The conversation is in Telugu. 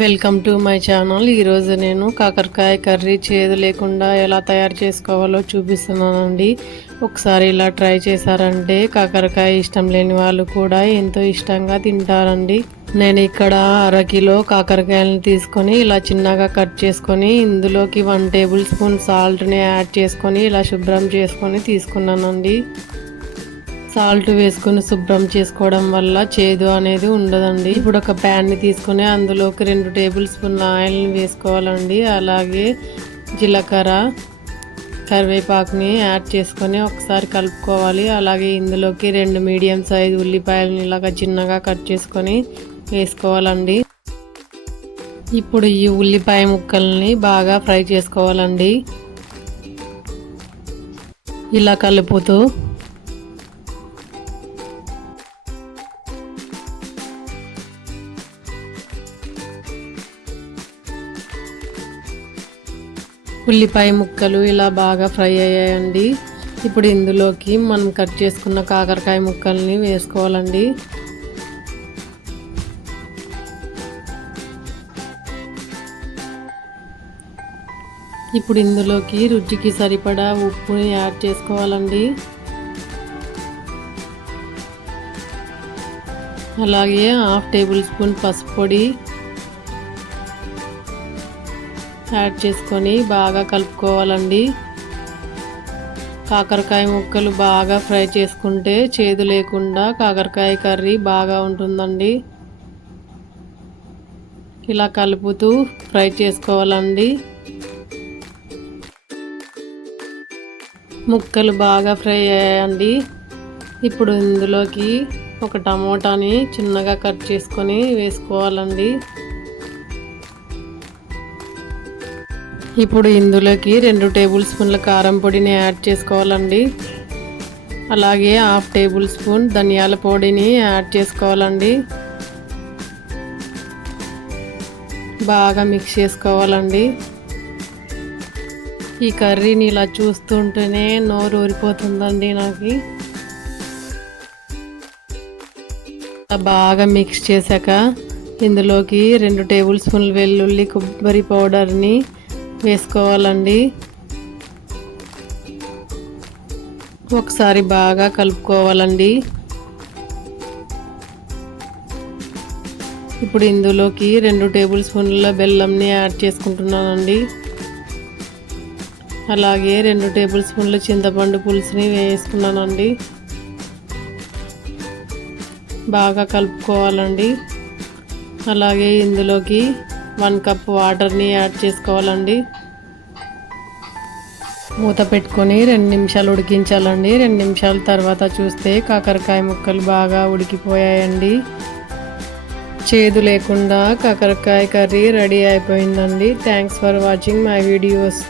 Welcome to my channel. ఈరోజు నేను కాకరకాయ కర్రీ చేదు లేకుండా ఎలా తయారు చేసుకోవాలో చూపిస్తున్నానండి. ఒకసారి ఇలా ట్రై చేశారంటే కాకరకాయ ఇష్టం లేని వాళ్ళు కూడా ఎంతో ఇష్టంగా తింటారండి. నేను ఇక్కడ 1/2 కిలో కాకరకాయలను తీసుకొని ఇలా చిన్నగా కట్ చేసుకొని ఇందులోకి 1 టేబుల్ స్పూన్ సాల్ట్ని యాడ్ చేసుకొని ఇలా శుభ్రం చేసుకొని తీసుకున్నానండి. సాల్ట్ వేసుకొని శుభ్రం చేసుకోవడం వల్ల చేదు అనేది ఉండదండి. ఇప్పుడు ఒక ప్యాన్ని తీసుకొని అందులోకి 2 టేబుల్ స్పూన్ల ఆయిల్ని వేసుకోవాలండి. అలాగే జీలకర్ర, కరివేపాకుని యాడ్ చేసుకొని ఒకసారి కలుపుకోవాలి. అలాగే ఇందులోకి 2 మీడియం సైజు ఉల్లిపాయలని ఇలాగ చిన్నగా కట్ చేసుకొని వేసుకోవాలండి. ఇప్పుడు ఈ ఉల్లిపాయ ముక్కల్ని బాగా ఫ్రై చేసుకోవాలండి. ఇలా కలుపుతూ ఉల్లిపాయ ముక్కలు ఇలా బాగా ఫ్రై అయ్యాయండి. ఇప్పుడు ఇందులోకి మనం కట్ చేసుకున్న కాకరకాయ ముక్కల్ని వేసుకోవాలండి. ఇప్పుడు ఇందులోకి రుచికి సరిపడా ఉప్పుని యాడ్ చేసుకోవాలండి. అలాగే 1/2 టేబుల్ స్పూన్ పసుపు పొడి యాడ్ చేసుకొని బాగా కలుపుకోవాలండి. కాకరకాయ ముక్కలు బాగా ఫ్రై చేసుకుంటే చేదు లేకుండా కాకరకాయ కర్రీ బాగా ఉంటుందండి. ఇలా కలుపుతూ ఫ్రై చేసుకోవాలండి. ముక్కలు బాగా ఫ్రై అయ్యాయండి. ఇప్పుడు ఇందులోకి ఒక టమోటాని చిన్నగా కట్ చేసుకొని వేసుకోవాలండి. ఇప్పుడు ఇందులోకి 2 టేబుల్ స్పూన్ల కారం పొడిని యాడ్ చేసుకోవాలండి. అలాగే 1/2 టేబుల్ స్పూన్ ధనియాల పొడిని యాడ్ చేసుకోవాలండి. బాగా మిక్స్ చేసుకోవాలండి. ఈ కర్రీని ఇలా చూస్తుంటేనే నోరు ఊరిపోతుందండి నాకు. బాగా మిక్స్ చేశాక ఇందులోకి 2 టేబుల్ స్పూన్ల వెల్లుల్లి కొబ్బరి పౌడర్ని వేసుకోవాలండి. ఒకసారి బాగా కలుపుకోవాలండి. ఇప్పుడు ఇందులోకి 2 టేబుల్ స్పూన్ల బెల్లంని యాడ్ చేసుకుంటున్నానండి. అలాగే 2 టేబుల్ స్పూన్ల చింతపండు పులుసుని వేసుకున్నానండి. బాగా కలుపుకోవాలండి. అలాగే ఇందులోకి 1 కప్ వాటర్ని యాడ్ చేసుకోవాలండి. మూత పెట్టుకొని 2 నిమిషాలు ఉడికించాలండి. 2 నిమిషాల తర్వాత చూస్తే కాకరకాయ ముక్కలు బాగా ఉడికిపోయాయండి. చేదు లేకుండా కాకరకాయ కర్రీ రెడీ అయిపోయిందండి. Thanks for watching my videos.